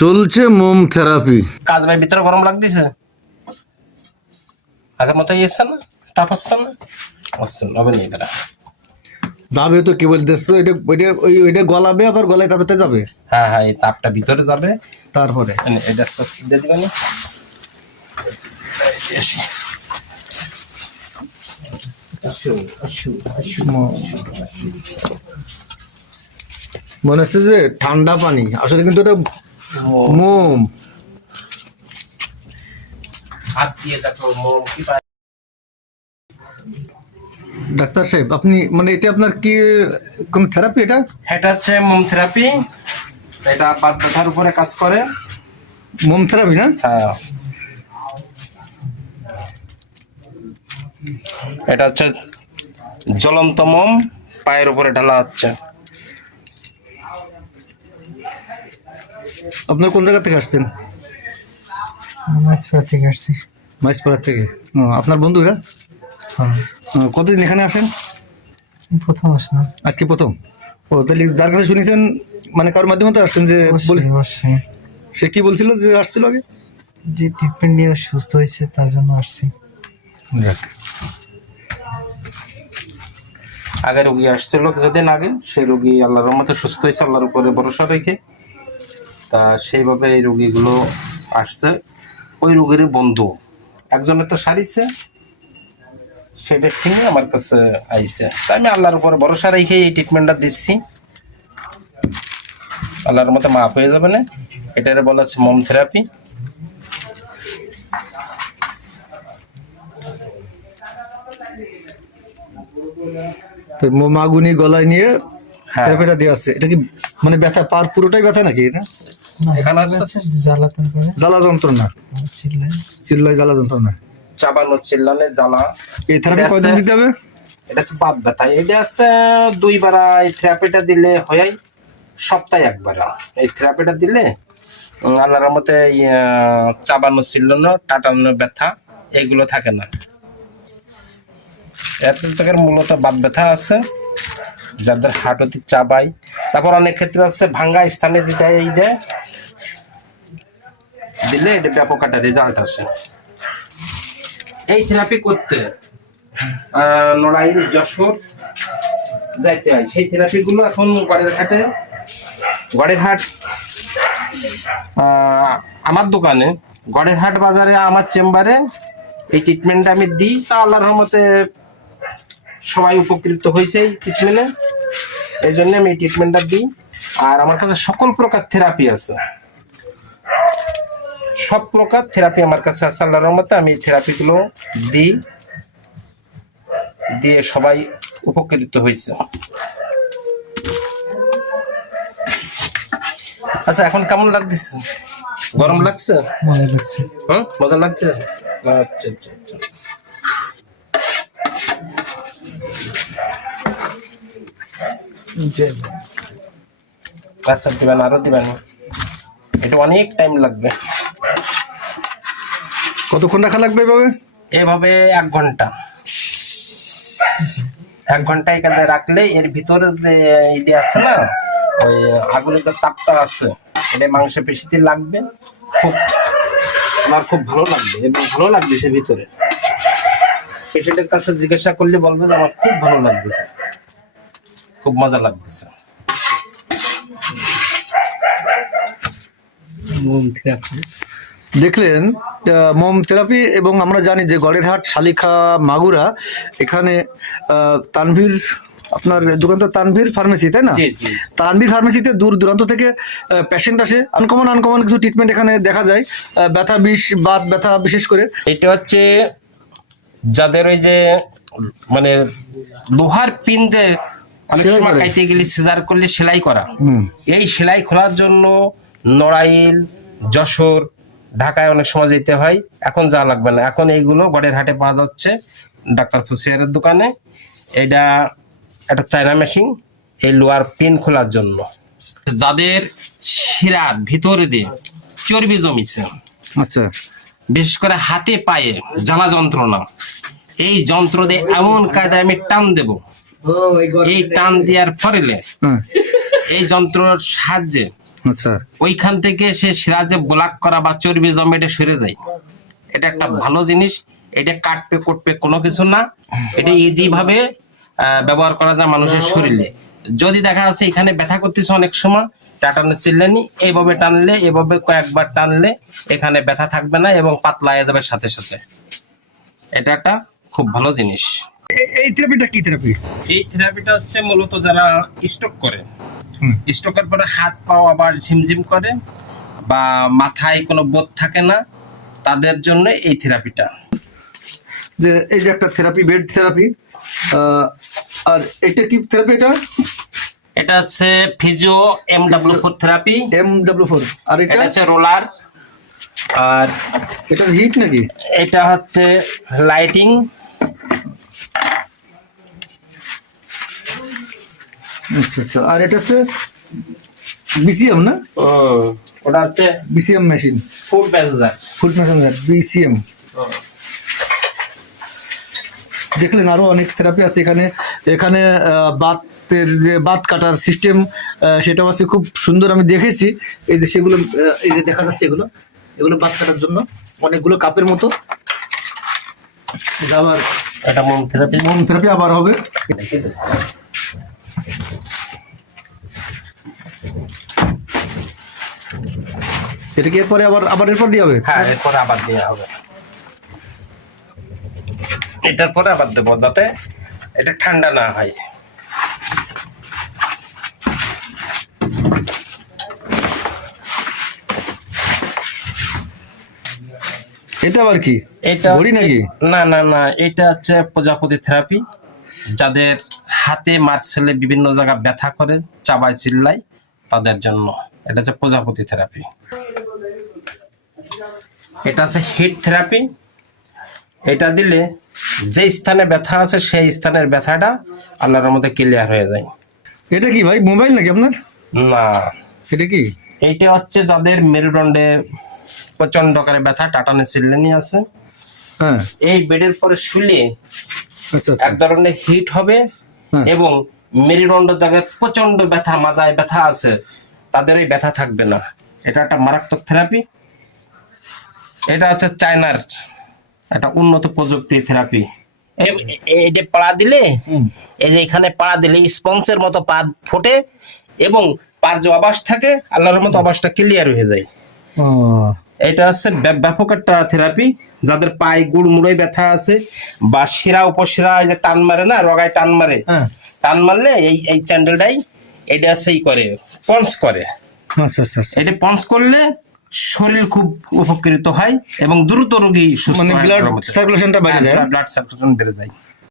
চলছে মোম থেরাপি। কাজ ভাই ভিতরে গরম লাগতেছে? আগের মতো এসছে না? তাপ হচ্ছে না? হচ্ছে না হবে না যাবে তো কি বলতেছো? এটা ওইটা ওই ওইটা গলাবে আবার গলায় তারপরে যাবে? হ্যাঁ হ্যাঁ এই তাপটা ভিতরে যাবে। তারপরে? এটা আস্তে দিয়ে দিবেন। মনে হচ্ছে যে ঠান্ডা পানি। আসলে কিন্তু এটা মোম। হাত দিয়ে দেখো মোম কি ডাক্তার সাহেব আপনি মানে এটা আপনার কি কোন থেরাপি এটা? এটা হচ্ছে মোম থেরাপি এটা বাত ব্যথার উপরে কাজ করে। মোম থেরাপি না? হ্যাঁ। এটা হচ্ছে জ্বলন্ত মোম পায়ের উপরে ঢালা হচ্ছে। আপনার কোন জায়গা থেকে আসছেন? মাছপাড়া থেকে আসছি। মাইসপাড়া থেকে। আপনার বন্ধুরা হ্যাঁ। কতদিন এখানে আসেন? প্রথম আসলাম। আজকে প্রথম? ও তাহলে যার কাছে শুনেছেন মানে কারোর মাধ্যমে তো আসছেন যে সে কি বলছিল যে আসছিল আগে? যে ট্রিটমেন্ট নিয়ে সুস্থ হয়েছে তার জন্য আসছি। যাক। আগে রুগী আসছিল কিছুদিন আগে। সেই রোগী আল্লাহর মতো সুস্থ হয়েছে আল্লাহর উপরে ভরসা রেখে। তা সেইভাবে এই রুগীগুলো আসছে। ওই রুগীর বন্ধু। একজনের তো সারিছে সেটা কিনে আমার কাছে আইছে। তা আমি আল্লাহর উপরে ভরসা রেখে এই ট্রিটমেন্টটা দিচ্ছি। আল্লাহর মতো মাফ হয়ে যাবে না। এটারে বলা হচ্ছে মোম থেরাপি তো মাগুনি গলায় নিয়ে হ্যাঁ। থেরাপিটা দিয়ে আসছে এটা কি মানে ব্যথা পার পুরোটাই ব্যথা নাকি এটা? এখানে জ্বালা যন্ত্রণা। চিল্লায়। জ্বালা যন্ত্রণা। চাবানো চিল্লানে জ্বালা। এই থেরাপি কয়দিন দিতে হবে? এটা হচ্ছে বাদ ব্যথা। এটা হচ্ছে দুইবার এই থেরাপিটা দিলে হয় সপ্তাহে একবার। এই থেরাপিটা দিলে আল্লাহর মতে চাবানো ছিল না টাটানো ব্যথা এগুলো থাকে না। এত থেকে মূলত বাদ ব্যথা আছে যাদের হাঁটুতে চাবাই তারপর অনেক ক্ষেত্রে আছে ভাঙ্গা স্থানে দিতে এই এইটা দিলে এটা ব্যাপক একটা রেজাল্ট আসে। এই থেরাপি করতে নড়াইল যশোর যাইতে হয়। সেই থেরাপি গুলো এখন গড়ের হাটে, গড়ের হাট আমার দোকানে, গড়ের হাট বাজারে আমার চেম্বারে এই ট্রিটমেন্টটা আমি দিই। তা আল্লাহর রহমতে সবাই উপকৃত হয়েছে এই ট্রিটমেন্টে এই জন্য আমি এই ট্রিটমেন্টটা দিই। আর আমার কাছে সকল প্রকার থেরাপি আছে। সব প্রকার থেরাপি আমার কাছে আছে আল্লাহর রহমতে আমি এই থেরাপিগুলো দিই দিয়ে সবাই উপকৃত হয়েছে। আচ্ছা এখন কেমন লাগতেছে? গরম লাগছে? মজা লাগছে। হুম মজা লাগছে? আচ্ছা আচ্ছা আচ্ছা। আচ্ছা দিবেন আরও দিবেন। এটা অনেক টাইম লাগবে। কতক্ষণ রাখা লাগবে এভাবে? এভাবে এক ঘণ্টা। এক ঘণ্টা এখানে রাখলে এর ভিতরে যে ইডে আছে না ওই আগুনের যে তাপটা আছে এটা মাংস পেশিতে লাগবে। খুব আমার খুব ভালো লাগবে এবং ভালো লাগতেছে ভিতরে। পেশেন্টের কাছে জিজ্ঞাসা করলে বলবে যে আমার খুব ভালো লাগতেছে। খুব মজা লাগতেছে। মোম থেরাপি দেখলেন মোম থেরাপি এবং আমরা জানি যে গড়েরহাট শালিখা মাগুরা এখানে তানভীর আপনার দোকান তো তানভীর ফার্মেসি তাই না? তানভীর ফার্মেসিতে দূর দূরান্ত থেকে পেশেন্ট আসে। আনকমন আনকমন কিছু ট্রিটমেন্ট এখানে দেখা যায়। ব্যথা বিষ বাত ব্যথা বিশেষ করে। এটা হচ্ছে যাদের ওই যে মানে লোহার পিন দিয়ে অনেক সময় গেলে সিজার করলে সেলাই করা। এই সেলাই খোলার জন্য নড়াইল যশোর ঢাকায় অনেক সময় যেতে হয়। এখন যা লাগবে না। এখন এইগুলো গড়ের হাটে পাওয়া যাচ্ছে। ডাক্তার ফুসিয়ারের দোকানে। এটা একটা চায়না মেশিন। এই লোয়ার পিন খোলার জন্য। যাদের শিরার ভিতরে দিয়ে চর্বি জমিছে আচ্ছা। বিশেষ করে হাতে পায়ে জ্বালা যন্ত্রণা এই যন্ত্র দিয়ে এমন কায়দায় আমি টান দেব। এই টান দেওয়ার ফলে হ্যাঁ। এই যন্ত্রের সাহায্যে আচ্ছা। ওইখান থেকে সে সিরাজে ব্লক করা বা চর্বি জমে এটা সরে যায় এটা একটা ভালো জিনিস। এটা কাটবে কোটবে কোনো কিছু না। এটা ইজি ভাবে ব্যবহার করা যায় মানুষের শরীরে। যদি দেখা যাচ্ছে এখানে ব্যথা করতেছে অনেক সময় টাটানো চিল্লানি এইভাবে টানলে এভাবে কয়েকবার টানলে এখানে ব্যথা থাকবে না এবং পাতলা হয়ে যাবে সাথে সাথে। এটা একটা খুব ভালো জিনিস। এই থেরাপিটা কি থেরাপি এই থেরাপিটা হচ্ছে মূলত যারা স্ট্রোক করে। স্ট্রোকের পরে হাত পাও আবার ঝিমঝিম করে বা মাথায় কোনো বোধ থাকে না তাদের জন্য এই থেরাপিটা। যে এই যে একটা থেরাপি বেড থেরাপি আর এটা কি থেরাপি এটা? এটা হচ্ছে physio M W four therapy. M W four. আর এটা? এটা হচ্ছে রোলার। আর এটা হিট নাকি? এটা হচ্ছে লাইটিং আচ্ছা আচ্ছা। আর এটা হচ্ছে বিসিএম না? ওটা হচ্ছে BCM machine food passenger food messenger BCM দেখলেন আরও অনেক থেরাপি আছে। এখানে এখানে বাতের যে বাত কাটার সিস্টেম সেটাও আছে। খুব সুন্দর আমি দেখেছি। এই যে সেগুলো এই যে দেখা যাচ্ছে এগুলো এগুলো বাত কাটার জন্য অনেকগুলো কাপের মতো। আবার এটা মন থেরাপি মন থেরাপি আবার হবে। এটা কি এরপরে আবার আবার এরপর দিয়ে হবে? হ্যাঁ এরপরে আবার দেওয়া হবে। এটার পরে আবার দেবো যাতে এটা ঠান্ডা না হয়। এটা আবার কি? এটা ঘড়ি নাকি? না না না এটা হচ্ছে প্রজাপতি থেরাপি। যাদের হাতে মারছেলে বিভিন্ন জায়গায় ব্যথা করে চাবায় চিল্লায় তাদের জন্য। এটা হচ্ছে প্রজাপতি থেরাপি। এটা আছে হিট থেরাপি এটা দিলে যে স্থানে ব্যথা আছে সেই স্থানের ব্যথাটা আল্লাহর মধ্যে ক্লিয়ার হয়ে যায়। এটা কি ভাই মোবাইল নাকি আপনার? না। এটা কি? এইটা হচ্ছে যাদের মেরুদণ্ডে প্রচণ্ড করে ব্যথা টাটানে চিল্লানি আছে। হ্যাঁ। এই বেডের পরে শুলে আচ্ছা এক আচ্ছা ধরনের হিট হবে হ্যাঁ। এবং মেরুদণ্ড জায়গায় প্রচণ্ড ব্যথা মাজায় ব্যথা আছে তাদের এই ব্যথা থাকবে না। এটা একটা মারাত্মক থেরাপি এটা হচ্ছে চায়নার একটা উন্নত প্রযুক্তি থেরাপি। এটা পাড়া দিলে। এই যে এখানে পাড়া দিলে স্পঞ্জের মতো পা ফোটে এবং পার যে অবাস থাকে আল্লাহর মতো অবাসটা ক্লিয়ার হয়ে যায়। এটা হচ্ছে ব্যাপ- ব্যাপক একটা থেরাপি যাদের পায়ে গুড় মুড়োয় ব্যথা আছে বা শিরা উপশিরা এই যে টান মারে না রগায় টান মারে হ্যাঁ। টান মারলে এই এই চ্যান্ডেলটাই এটা সেই করে পঞ্চ করে। আচ্ছা আচ্ছা আচ্ছা। এটা পঞ্চ করলে শরীর খুব উপকৃত হয় এবং দ্রুত রোগী সুস্থ মানে হয় ব্লাড সার্কুলেশনটা হ্যাঁ, যায়। ব্লাড সার্কুলেশন বেড়ে যায়।